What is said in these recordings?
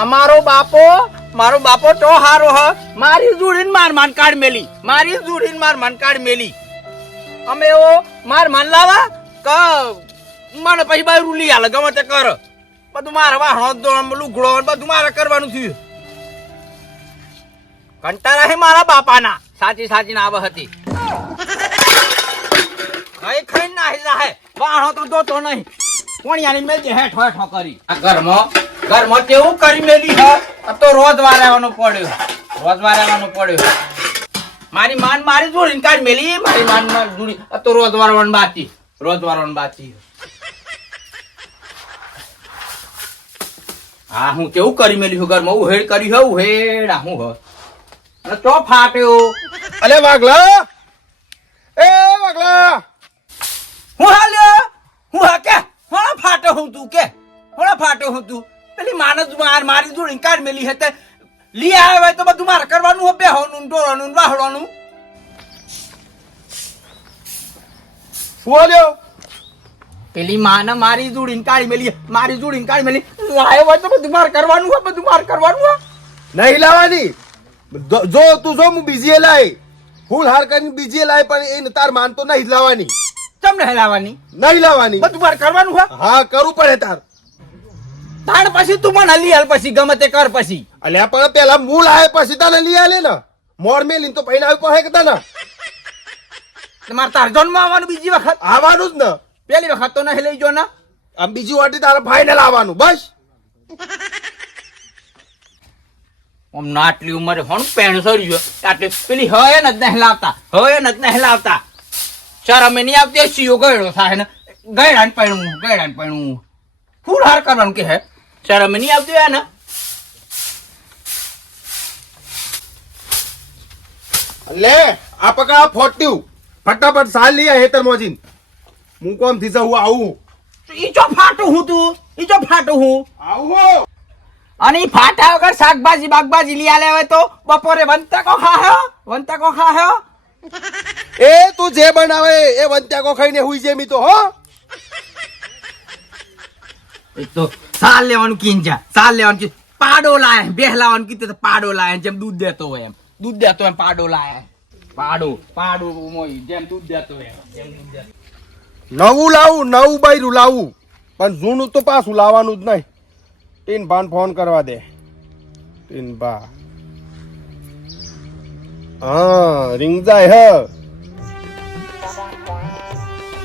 અમારો બાપો તો હારો હ મારી જોડીને માન કાઢ મેલી અમે એવો માન લાવા કે મને પછી બાય રૂલી આલે ગમે તે કર બધું મારે વાહણો લુગડો બધું મારે કરવાનું થયું કંટાળા હે મારા બાપાના સાચી ના આવે હતી ખાઈ નાહી જાય વાહણો તો દોતો નહીં કોણિયાની મેલ દે હેઠ કરી આ ઘરમાં કેવું કરી મેલી હ તો રોજ વારવાનો પડ્યો મારી માન મારી જોડીને કાઢ મેલી મારી માન જોડી તો રોજ વારવાનું બાકી હા હું કેવું કરી મેલી છું ઘરમાં ઉહેડ કરી ઉહેડ હું હ અને તો ફાટ્યો અલે વાગલા હું હાલ્યો હું હા કે હોણા ફાટ્યો હું તું પેલી માનસ મારી જોડીને કાઢ મેલી હતી લઈ આવ્યો હોય તો બધું મારે કરવાનું હોય બેહવાનું ડોળવાનું વાહવાનું શું હાલ્યો પેલી માને મારી જોડીને કાઢી મેલી લાયો હોય તો બધું મારે કરવાનું હોય નહીં લાવવાની જો તું જો હું બીજી લાય ફૂલ હાર કરીને બીજી લાય પણ એ તાર માનતો નહીં લાવવાની ચમ નહીં લાવવાની બધું મારે કરવાનું હોય હા કરવું પડે તાર પછી તું મને લઈ હાલ પછી ગમે તે કર પછી અલ્યા પણ પેલા મૂળ આવે પછી તને લઈ આલે ને મોર મેલીને તો પૈને આવી પડે કે તને મારે તાર જન્મ આવવાનું બીજી વખત આવવાનું જ ને પેલી વખત તો નહીં લઈ જો ને આમ બીજી વાટી તારે ફાઇનલ આવવાનું બસ આમ આટલી ઉંમરે હોણ પેણ સર્યો આટલી પેલી હવે ન જ નહીં લાવતા શરમે નહીં આવતી સીઓ ગયડો થાય ને ગયડાને પૈણું ફૂલ હાર કરવાનું કે હે શરમે નહીં આવતી હે ને લે આ પકડા ફોટ્યું ફટાફટ સાલ લઈ આ હેતર મોજીન હું કોમ થી જાઉં આવું ઈ જો ફાટું હું આવું અને ઈ ફાટા વગર શાકભાજી બાગભાજી લઈ આલે હોય તો બપોરે વંતા કો ખાહ્યો એ તું જે બનાવે એ વંત્યાકો ખાઈને હુઈ જેમી તો હો એક તો સાલ લેવાનું પાડો લાય બેહલાવાનું કીધું તો પાડો લાય જેમ દૂધ દેતો હોય એમ પાડો લાય પાડો મોય જેમ દૂધ દેતો હોય નવું બૈરું લાવું પણ જૂનું તો પાછું લાવવાનું જ નહીં ટીન ભાન ફોન કરવા દે ટીન ભા હા રિંગ જાય હ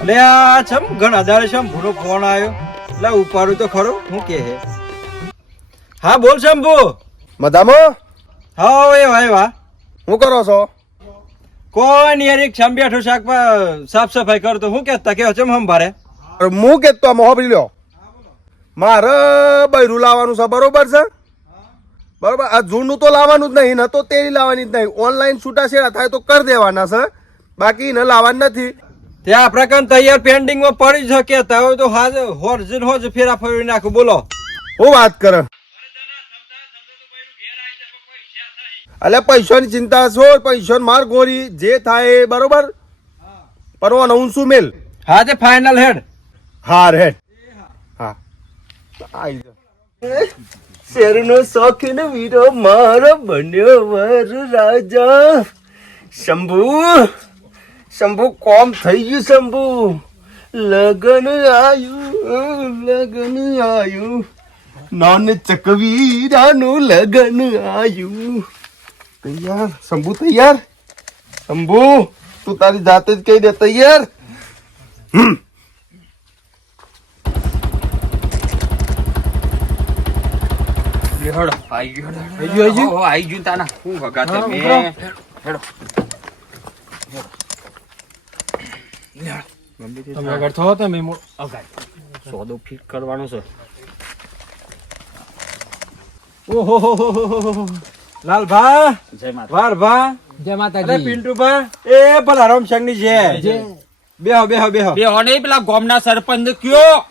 અલે આ છમ ઘણા હજારે છમ ભૂરો ફોન આવ્યો એટલે ઉપાડું તો ખરો હું કે હે હા બોલ શંભુ મજામાં હા એવા શું કરો છો કોઈ નહીં યાર એક છમ બેઠો શાક સાફ સફાઈ કરતો હું કેતા કે ચમ હમ ભારે હું કેતો મોહબરી લ્યો મારે બૈરું લાવવાનું છે બરોબર છે બરોબર આ જૂનું તો લાવવાનું જ નહીં ન તો તેરી લાવવાની જ નહીં ઓનલાઈન છૂટાછેડા થાય તો કરી દેવાના છે બાકી ન લાવવાનું નથી ત્યાં પ્રકાર તૈયાર પેન્ડિંગ માં પડી શકે હોય તો હોજ ફેરા ફેરવી નાખું બોલો હું વાત કરે અલે પૈસાની ચિંતા છોડ પૈસા માર ગોરી જે થાય એ બરોબર પરવાનો ઊંચું મેલ હા તે ફાઇનલ હેડ હાર હેડ હા શેરનો શોખીન વીરો મારો બન્યો વર રાજા શંભુ કોમ થઈ ગયું શંભુ લગન આયું નાન ચકવીરાનું લગન આયું તૈયાર શંભુ તૈયાર શંભુ તું તારી જાતે જ કહી દે તૈયાર આઈ ગયું તાના હું વગા તમે હેડો તમે આગળ થો તમે સોદો ફિટ કરવાનો છે ઓહો લાલભા જય માતા વારભા જય અરે માતાજી પિન્ટુભા એ ભલા રામસંગની છે બેહો બે હોને પેલા ગામના સરપંચ કયો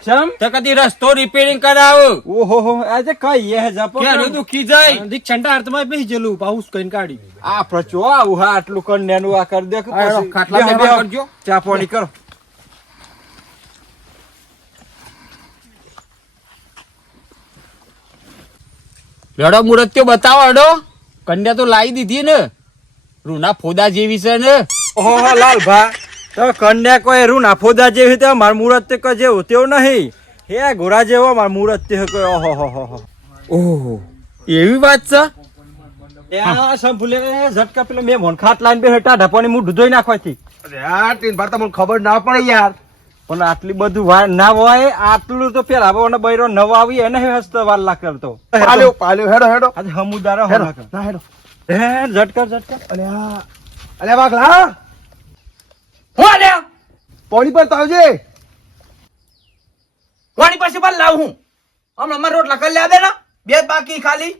શમ તો કદી રસ્તો રિપેરિંગ કરાવ ઓહો આજે કઈ હે જપો કે દુખી જાય દીક છંટા અર્થમાં બેહી જલું પાઉસ કઈને કાઢી આ પ્રચો આવું હા આટલું કર નેનું આ કરી દે કે પછી ખાટલા બેહો, બેહો બેહો. કરજો. ચા પાણી કરો લડો મુરત્યો બતાવો હડો. કન્યા તો લાવી દીધી ને, રૂના ફોદા જેવી છે ને. ઓહો લાલભા, તો કન્યા કોઈ રૂ નાફોદા જેવી તો માર મુરત કોઈ જેવું તેવું નહીં. હે ઘોડા જેવો માર મુરત તે કોઈ ઓહો હો હો. ઓહો, એવી વાત છે. ત્યાં સંભુલે ઝટકા પેલો મેં મોન ખાટ લાઈન બે હેટા ઢાપવાની મું ધોઈ નાખવાથી. અરે યાર ટીનભા તમને ખબર ના પડે યાર. પણ આટલી બધું ના હોય, આટલું તો પેલા હવે બૈરો નવો આવી એને હસતો વાર લાગ કરતો. પાલ્યો હેડો હેડો આજે હમુદારા હેડો હો ના હેડો. હે ઝટકા. અલ્યા વાઘલા, હું આલ્યા પાણી પર તો આવજે. કોની પાસે પર લાવું હું? હમણાં મારા રોટલા કરી લે દે ને, બે જ બાકી ખાલી.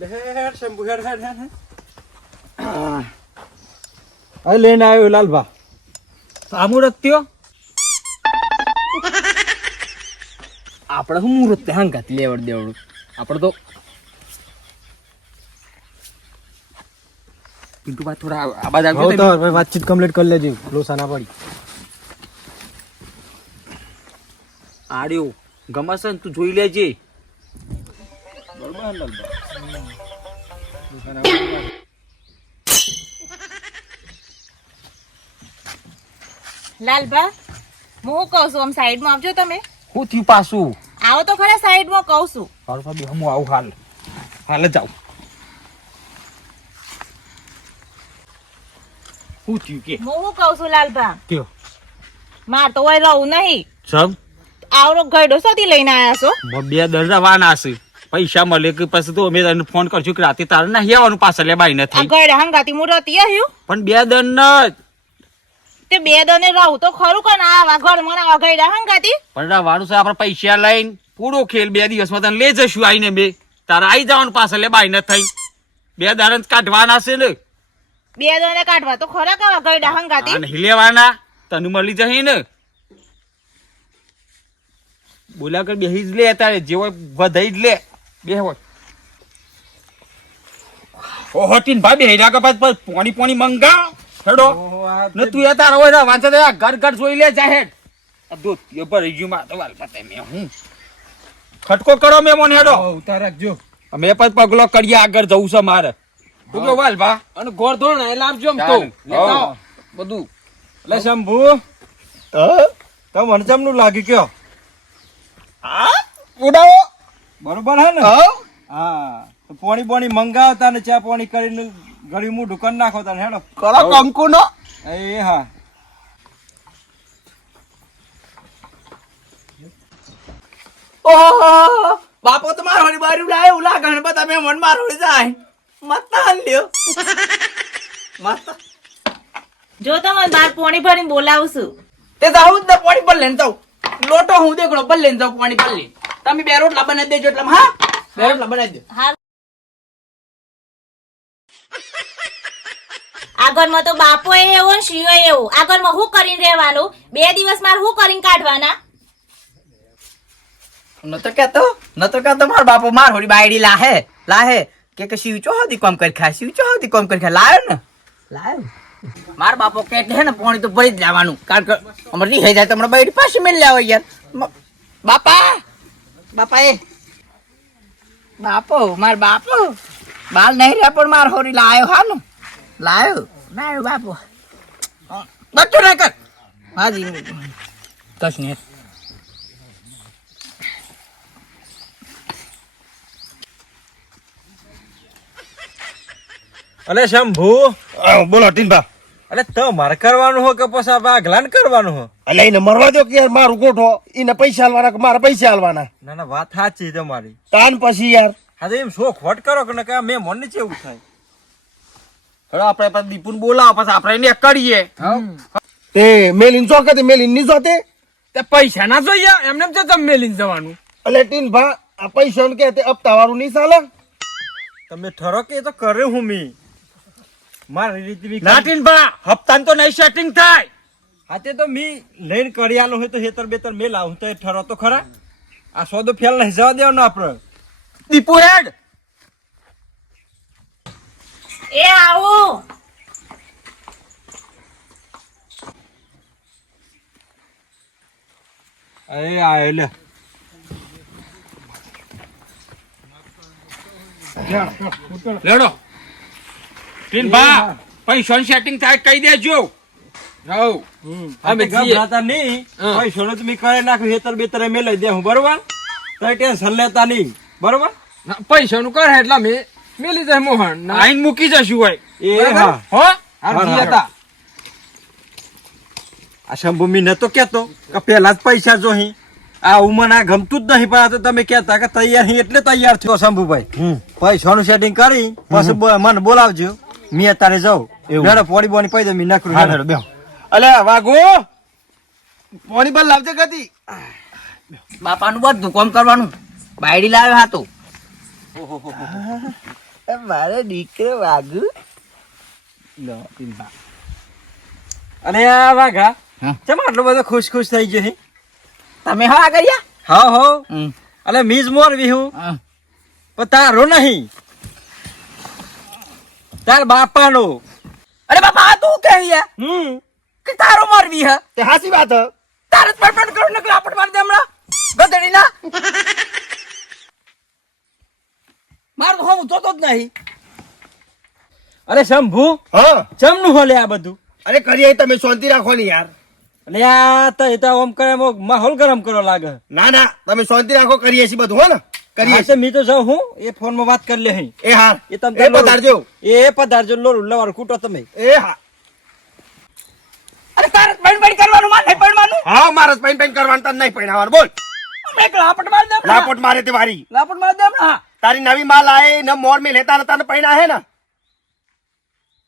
હેડ શંભુ હેડ. હવે લઈને આવ્યો લાલભા. આ મુરત્યો આપણે શું મુહૂર્ત હંગાત લેવડ દેવડું. આપણે તો પિન્ટુ ભાઈ થોડા આબાદ આવજો તો વાતચીત કમ્પ્લીટ કરી લેજો, લોસા ના પડી. આડ્યો ગમાશે ને તું જોઈ લેજે. લાલભા, હું કહું છું આમ સાઈડમાં આવજો તમે. શું થયું પાછું? આવો તો ખરા સાઈડમાં કહું છું. હાલ ભાભી હું આવું હાલ જાઉં. શું થયું કે? હું શું કહું છું લાલભા, કયો? માર તો હોય રહું નહીં. સબ આવડો ગયડો સતી લઈને આયા છો. બે દરવાના છે, પૈસા મળે કે પછી તો અમે તને ફોન કરશું કે રાતે તારે ના આવવાનું પાછળ લે બાઈ આ નથી. ગયડા હંગાતી મુરતી આવ્યું પણ બે દન તે બે દને રહું તો ખરું કે ના આવા ઘરમાં આવા ગયડા હંગાતી. પણ વાળું છે આપણે પૈસા લઈને પૂરો ખેલ 2 દિવસમાં તને લઈ જશું આઈને. બે તારે આવી જવાનું પાછળ લે બાઈ નથી થઈ. 2 દાડા કાઢવાના છે ને, બે દને કાઢવા તો ખરા કે આવા ગયડા હંગાતી. અને લેવાના તને મળી જશે ને. બોલ્યા કર બેહી જ લે, તારે જેવો વધાઈ જ લે બે હોય. ઓહો ટીન ભાઈ બેહી રાખ પાણી પાણી મંગાવ હેડો ને તું એ તારો હોય વાંચે ઘર ઘર જોઈ લે જાહેર. આ દૂધ એ ભરી ગયું માં તો વાલ પતે મે હું ખટકો કરો મે મોન હેડો ઉતાર રાખજો. અમે પણ પગલો કરીએ આગળ જવું છે મારે. તું કે વાલ ભા અને ગોળ ધોણ એ લાવજો એમ તો લેતા બધું. એટલે શંભુ તો મને જમનું લાગી કયો ઉડાવો. બરોબર હે ને? હા તો પોણી મંગાવતા ને ચા પાણી કરીને ઘડી હું દુકાન નાખો તને હેડો કરો કંકુ નો. એ હા ઓહો બાપો તો મારો ની બારી લાયો ઉલા ગણપત અમે મન મારો જાય મત લ્યો મત જો તમે બાર પોણી ભરીને બોલાવું છું. તે જાઉં જ ને પાણી પર લઈને જાઉં. લોટો હું દેખડો પર લઈને જાઉં પાણી પર લઈને. તમે 2 રોટલા બનાવી દેજો એટલે હા 2 રોટલા બનાવી દો. હા આગળમાં તો બાપો એવો ને શિયો એવો. આગળમાં હું કરીને રહેવાનું, 2 દિવસ મારે હું કરીને કાઢવાના. નતો કેતો મારો બાપો માર હોડી બાયડી લાહે કે શિવ ચો હદી કોમ કરી ખાય, શિવ ચો હદી કોમ કરી ખાય. લાયો માર બાપો કે હે ને પાણી તો ભરી જ જવાનું, કારણ કે અમાર રી હે જાય તો અમાર બાયડી પાછી મેલ લાવો યાર. બાપા એ બાપો માર બાપો બાલ નહીં રહ્યા પણ માર હોરી લાયો હાનું લાયો બાપો બચ્ચો ના કર હાજી કશ નહીં. અલે શંભુ બોલો ટીનભા. અરે તમારે કરવાનું હો કે પછી ભાગલાન કરવાનું હો? એટલે એને મરવા દો કે યાર, મારું ગોઠો એને પૈસા આલવાના કે મારા પૈસા આલવાના. ના ના વાત સાચી તમારી. તાન પછી યાર હા તો એમ શોખ વટ કરો કે કે મેં મન નીચે એવું થાય. હવે આપણે પછી દીપુને બોલાવો પછી આપણે એને કરીએ. તે મેલીન ચોકે મેલીન ની જોતે તે પૈસા ના જોઈએ એમને તો તમે મેલીને જવાનું. એટલે ટીનભા આ પૈસા કે તે હપ્તા વાળું નહીં ચાલે. તમે ઠરો કે તો કરે હું મી મારી રીત નાટીન બા હપ્તાન તો નહીં સેટિંગ થાય. હાથે તો મી લઈને કરિયાલું હોય તો હેતર બેતર મેલ આવું તો એ ઠરો તો ખરા. આ સોદો ફેલ નહીં જવા દેવાનો આપણે. દીપુ હેડ એ આવો અરે આ લે લેડો ટીનભા પૈસાનું સેટિંગ થાય કહી દેજો હવ અમે ગભરાતા નહીં પૈસાનું તમે કરી નાખ્યું હેતર બેતર અમે લઈ દે હું બરોબર તો ટેન્શન લેતા નહીં બરોબર પૈસાનું કરે એટલે મેં મેલી જાય મોહન આઈન મૂકી જશું હોય એ હા હો હા, હા. આ શંભુ મી નતો કેતો કે પેલા જ પૈસા જોહી આ ઉમર આ ગમતું જ નહીં પણ આ તો તમે કહેતા કે તૈયાર હી એટલે તૈયાર થયો શંભુભાઈ પૈસાનું સેટિંગ કરી પછી મને બોલાવજો મેં અત્યારે જાઉં મેડો પોડી બોની પૈ દે મી નકરું અલે વાગુ પોણી પર લાવજે ગતી બાપાનું બધું કામ કરવાનું બાયડી લાવ્યો હાતો મારે દીકરો વાગુ અને આ વાઘા હા. ચમ આટલો બધો ખુશ ખુશ થઈ ગયો હે તમે હા કર્યા હા હો અલે મીજ મોરવી હું પણ તારો નહીં તાર બાપાનો અરે બાપા આ તું કે યાર કે તારો મારવી હે તે હાસી વાત હ. તારે જ પડપડ કરો નકર આપડ માર દે હમણાં ગધડી ના માર તો હું જોતો જ નહીં અરે શંભુ હા ચમનું હોલે આ બધું અરે કરીએ તમે શાંતિ રાખો ને યાર એટલે આ તો એ તો ઓમ કરે એમ માહોલ ગરમ કરો લાગે ના ના તમે શાંતિ રાખો કરીએ છીએ બધું હો ને કરીએ હા, તો મી તો જાઉં હું એ ફોન માં વાત કરી લે હઈ એ હા એ તમે એ પધારજો એ પધારજો લોરું લવારું કૂટો તમે એ હા અરે તારે પૈણ કરવાનું માર નહીં પડવાનું હા મારે પેન પેન કરવાનું તને નહીં પહેણાવવાનું બોલ હમણાં એક લાપટ માર દે હમણાં. લાપોટ મારે તે વારી લાપટ માર દે હમણાં તારી નવી માલ આए ન મોર में લેતા નતા ને પહેણા હે ને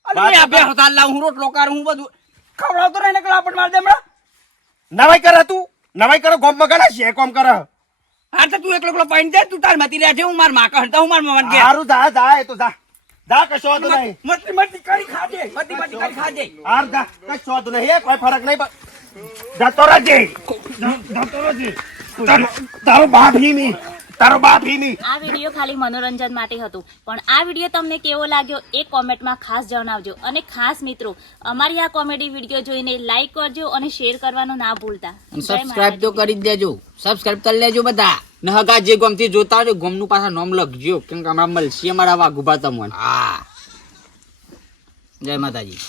અરે મેં આ બે હોતા લાવ હું રોટલો કરું હું બધું ખવડાવતો રહે નકર લાપટ માર દે હમણાં નવાઈ કરે તું નવાઈ કરો ગોમ માં ગણા છે કોમ કરે હા તો તું એકલો એકલો પૈણ દે તું તાર મતી રહે છે હું માર માં કહતા હું માર મન કે હારું જા જા એ તો જા જા કશો વાંધો નહીં મતી મતી કરી ખાજે મતી મતી કરી ખાજે હાર જા કશો વાંધો નહીં એ કોઈ ફરક નહીં જતો રહેજે જતો રહેજે તારો બાપ હી ની તારો બાપ હી ની આ વિડીયો ખાલી મનોરંજન માટે હતું પણ આ વિડીયો તમને કેવો લાગ્યો એ કોમેન્ટમાં ખાસ જણાવજો અને ખાસ મિત્રો અમારી આ કોમેડી વિડીયો જોઈને લાઈક કરજો અને શેર કરવાનું ના ભૂલતા સબસ્ક્રાઇબ તો કરી જ દેજો સબસ્ક્રાઇબ કરી લેજો બધા ને હગા જે ગમતી જોતા હોય ગમનું પાછા નામ લખજો કેમ કે હમણાં મળશે અમારા વાઘુભા તમને હા જય માતાજી